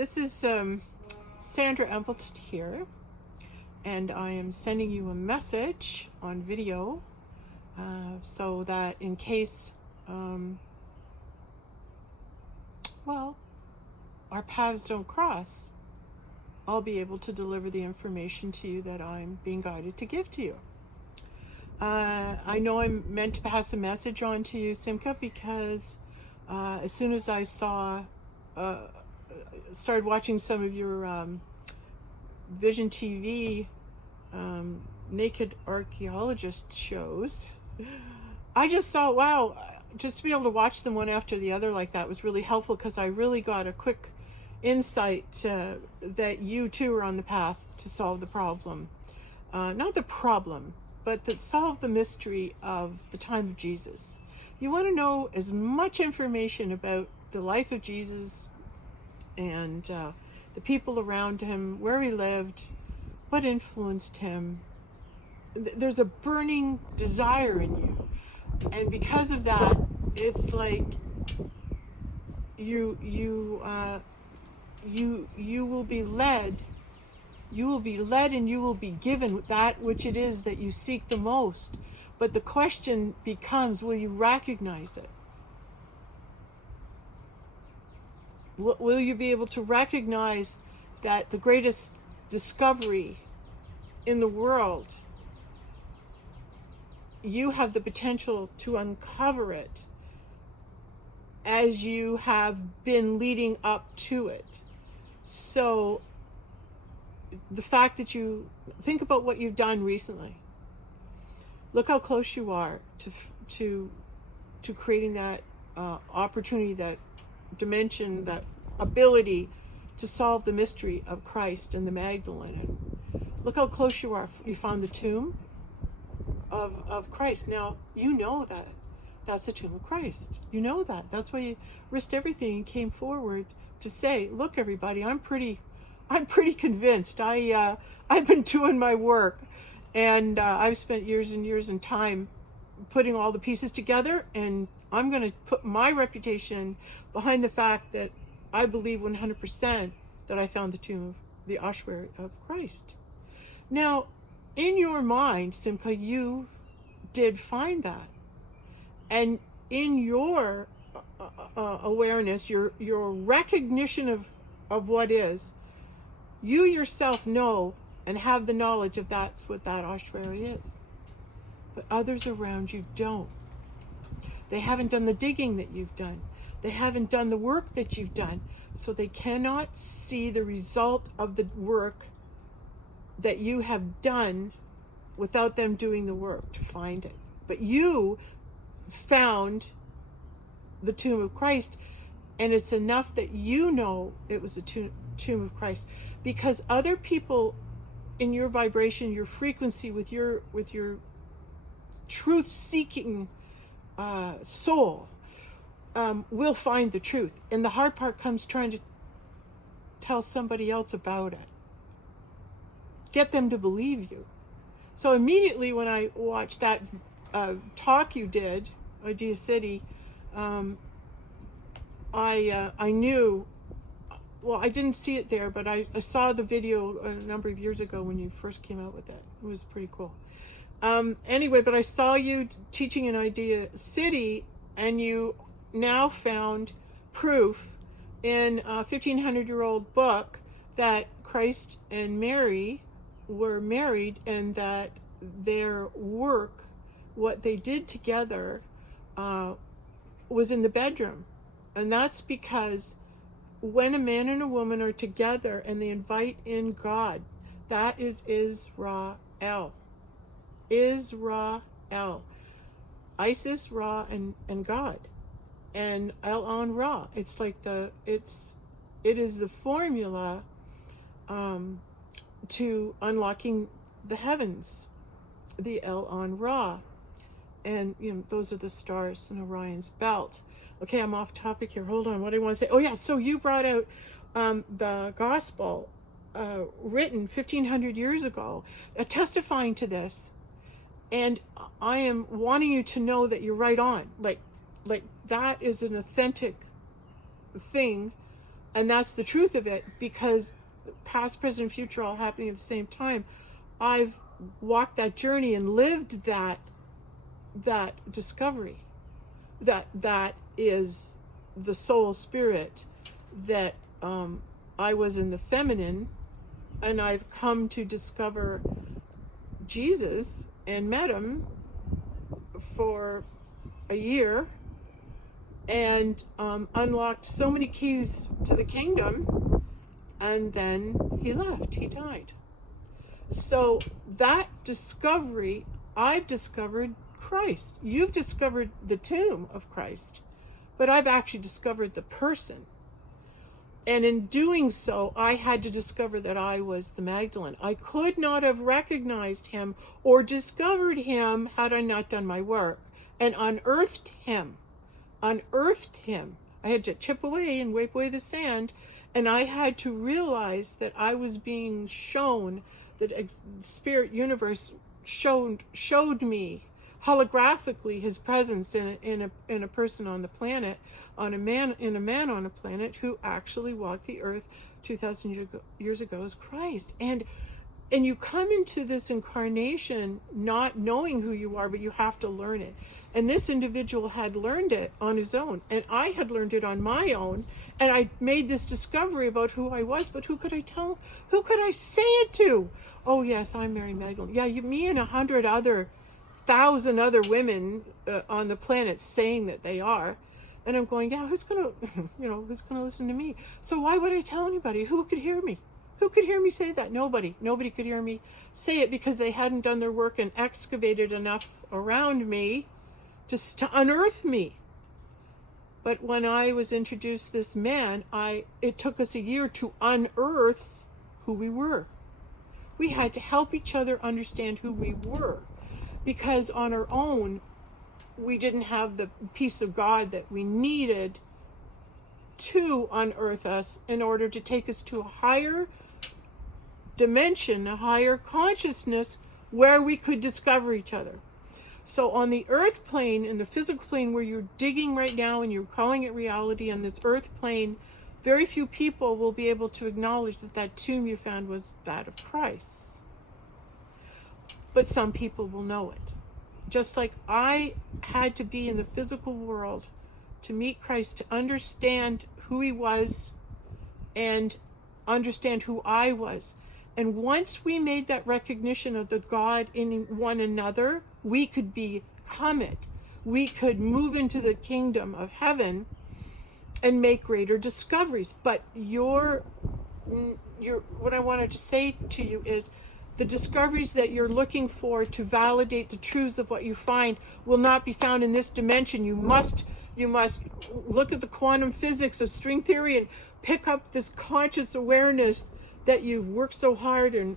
This is Sandra Empleton here, and I am sending you a message on video so that in case, our paths don't cross, I'll be able to deliver the information to you that I'm being guided to give to you. I know I'm meant to pass a message on to you, Simcha, because as soon as I started watching some of your Vision TV naked archaeologist shows, I just saw, wow, just to be able to watch them one after the other like that was really helpful, because I really got a quick insight that you too are on the path to solve the problem. Not the problem, but to solve the mystery of the time of Jesus. You want to know as much information about the life of Jesus and the people around him, where he lived, what influenced him. There's a burning desire in you, and because of that, it's like you will be led. You will be led, and you will be given that which it is that you seek the most. But the question becomes, will you recognize it? Will you be able to recognize that the greatest discovery in the world, you have the potential to uncover it as you have been leading up to it? So the fact that you think about what you've done recently, look how close you are to creating that opportunity, that dimension, that ability to solve the mystery of Christ and the Magdalene. Look how close you are. You found the tomb of Christ. Now you know that that's the tomb of Christ. You know that. That's why you risked everything and came forward to say, look, everybody, I'm pretty convinced. I've been doing my work, and I've spent years and years and time putting all the pieces together, and I'm going to put my reputation behind the fact that I believe 100% that I found the tomb of the ossuary of Christ. Now, in your mind, Simcha, you did find that, and in your awareness, your recognition of what is, you yourself know and have the knowledge of that's what that ossuary is. But others around you don't. They haven't done the digging that you've done. They haven't done the work that you've done. So they cannot see the result of the work that you have done without them doing the work to find it. But you found the tomb of Christ, and it's enough that you know it was a tomb of Christ, because other people in your vibration, your frequency, with your truth-seeking soul, will find the truth. And the hard part comes trying to tell somebody else about it. Get them to believe you. So immediately when I watched that talk you did, Idea City, I knew, well, I didn't see it there, but I saw the video a number of years ago when you first came out with it. It was pretty cool. Anyway, but I saw you teaching in Idea City, and you now found proof in a 1,500-year-old book that Christ and Mary were married, and that their work, what they did together, was in the bedroom. And that's because when a man and a woman are together and they invite in God, that is Israel. Israel. Isis, Ra, and God. And El on Ra. It's like it is the formula to unlocking the heavens. The El on Ra. And those are the stars in Orion's belt. Okay, I'm off topic here. Hold on. What do I want to say? Oh yeah, so you brought out the gospel written 1,500 years ago, testifying to this. And I am wanting you to know that you're right on. Like that is an authentic thing And that's the truth of it, because past, present, and future all happening at the same time. I've walked that journey and lived that discovery. That is the soul spirit, that I was in the feminine, and I've come to discover Jesus and met him for a year, and unlocked so many keys to the kingdom, and then he left, he died. So that discovery, I've discovered Christ. You've discovered the tomb of Christ, but I've actually discovered the person. And in doing so, I had to discover that I was the Magdalene. I could not have recognized him or discovered him had I not done my work and unearthed him. I had to chip away and wipe away the sand, and I had to realize that I was being shown, that spirit universe showed me holographically his presence in a person on the planet, on a man on a planet who actually walked the earth 2,000 years ago as Christ. And you come into this incarnation not knowing who you are, but you have to learn it. And this individual had learned it on his own, and I had learned it on my own, and I made this discovery about who I was, but who could I tell? Who could I say it to? Oh yes, I'm Mary Magdalene. Yeah, me and 1,000 other women on the planet saying that they are. And I'm going, yeah, who's gonna listen to me? So why would I tell anybody? Who could hear me? Who could hear me say that? Nobody could hear me say it, because they hadn't done their work and excavated enough around me to unearth me. But when I was introduced to this man, it took us a year to unearth who we were. We had to help each other understand who we were, because on our own, we didn't have the peace of God that we needed to unearth us in order to take us to a higher dimension, a higher consciousness, where we could discover each other. So on the earth plane, in the physical plane where you're digging right now and you're calling it reality, on this earth plane, very few people will be able to acknowledge that tomb you found was that of Christ. But some people will know it. Just like I had to be in the physical world to meet Christ, to understand who he was and understand who I was. And once we made that recognition of the God in one another, we could become it. We could move into the kingdom of heaven and make greater discoveries. But what I wanted to say to you is, the discoveries that you're looking for to validate the truths of what you find will not be found in this dimension. You must look at the quantum physics of string theory and pick up this conscious awareness that you've worked so hard and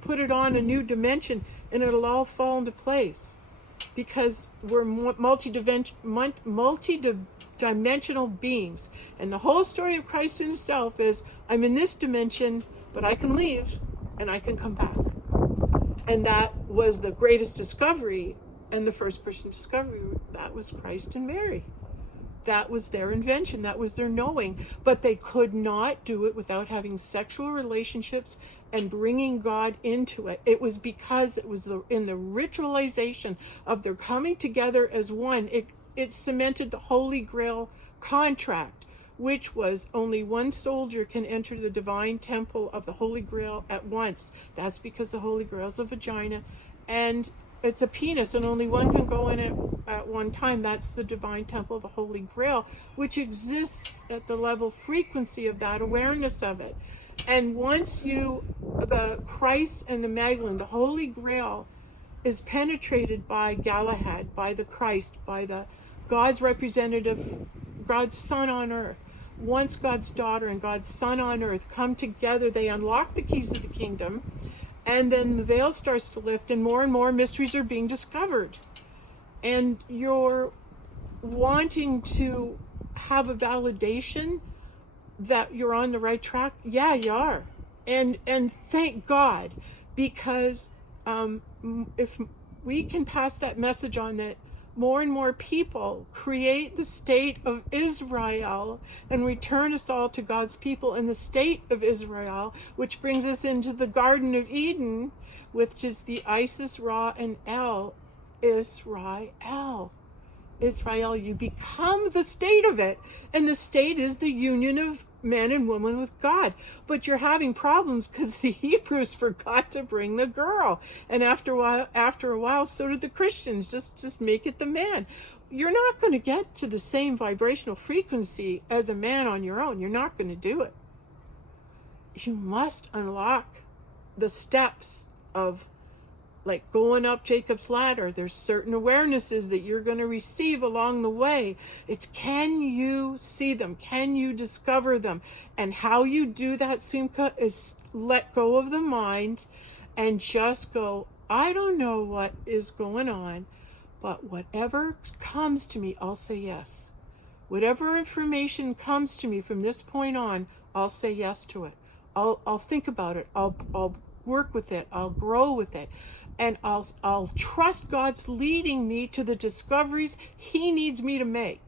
put it on a new dimension, and it'll all fall into place, because we're multi-dimensional beings. And the whole story of Christ himself is, I'm in this dimension, but I can leave and I can come back. And that was the greatest discovery, and the first person discovery, that was Christ and Mary. That was their invention. That was their knowing. But they could not do it without having sexual relationships and bringing God into it. It was because it was in the ritualization of their coming together as one. It cemented the Holy Grail contract, which was only one soldier can enter the divine temple of the Holy Grail at once. That's because the Holy Grail is a vagina, and it's a penis, and only one can go in it at one time. That's the divine temple of the Holy Grail, which exists at the level frequency of that awareness of it. And once the Christ and the Magdalene, the Holy Grail, is penetrated by Galahad, by the Christ, by the God's representative, God's Son on earth. Once God's daughter and God's Son on earth come together, they unlock the keys of the kingdom, and then the veil starts to lift, and more mysteries are being discovered. And you're wanting to have a validation that you're on the right track. Yeah, you are. And thank God, because if we can pass that message on, that more and more people create the state of Israel and return us all to God's people in the state of Israel, which brings us into the Garden of Eden, which is the Isis, Ra, and El. Israel. Israel, you become the state of it, and the state is the union of man and woman with God. But you're having problems because the Hebrews forgot to bring the girl, and after a while, so did the Christians. Just make it the man. You're not going to get to the same vibrational frequency as a man on your own. You're not going to do it. You must unlock the steps of, like going up Jacob's ladder. There's certain awarenesses that you're going to receive along the way. It's, can you see them? Can you discover them? And how you do that, Simcha, is let go of the mind and just go, I don't know what is going on, but whatever comes to me, I'll say yes. Whatever information comes to me from this point on, I'll say yes to it. I'll think about it. I'll work with it. I'll grow with it. And I'll trust God's leading me to the discoveries He needs me to make.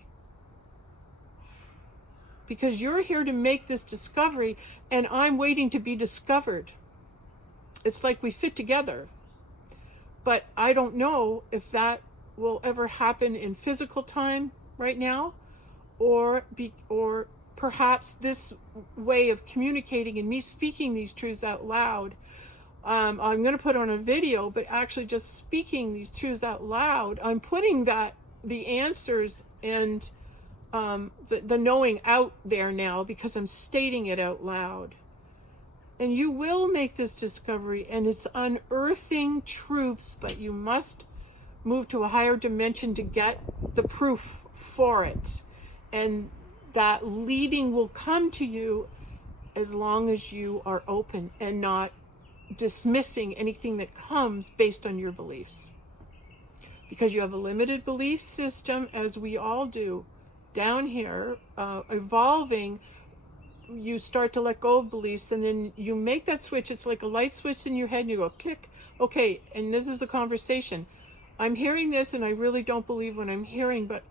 Because you're here to make this discovery, and I'm waiting to be discovered. It's like we fit together. But I don't know if that will ever happen in physical time right now, or perhaps this way of communicating and me speaking these truths out loud. I'm going to put on a video, but actually just speaking these truths out loud, I'm putting the answers and the knowing out there now, because I'm stating it out loud. And you will make this discovery, and it's unearthing truths, but you must move to a higher dimension to get the proof for it. And that leading will come to you as long as you are open and not dismissing anything that comes based on your beliefs. Because you have a limited belief system, as we all do down here, evolving. You start to let go of beliefs, and then you make that switch. It's like a light switch in your head, and you go, click, okay, and this is the conversation. I'm hearing this, and I really don't believe what I'm hearing, but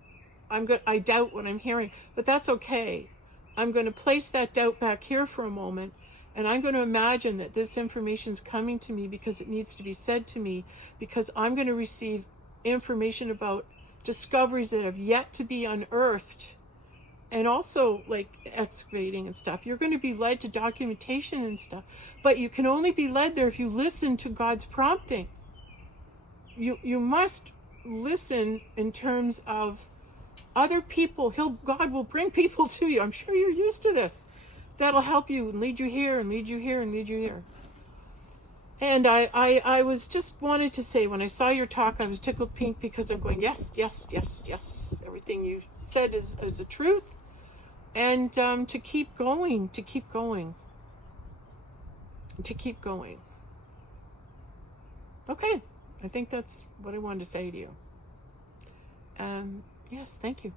I doubt what I'm hearing, but that's okay. I'm going to place that doubt back here for a moment, and I'm going to imagine that this information is coming to me because it needs to be said to me, because I'm going to receive information about discoveries that have yet to be unearthed, and also like excavating and stuff. You're going to be led to documentation and stuff, but you can only be led there if you listen to God's prompting. You must listen in terms of other people. God will bring people to you. I'm sure you're used to this. That'll help you and lead you here and lead you here and lead you here. And I was just wanted to say, when I saw your talk, I was tickled pink, because I'm going, yes, yes, yes, yes. Everything you said is the truth. And to keep going, to keep going, to keep going. Okay, I think that's what I wanted to say to you. Yes, thank you.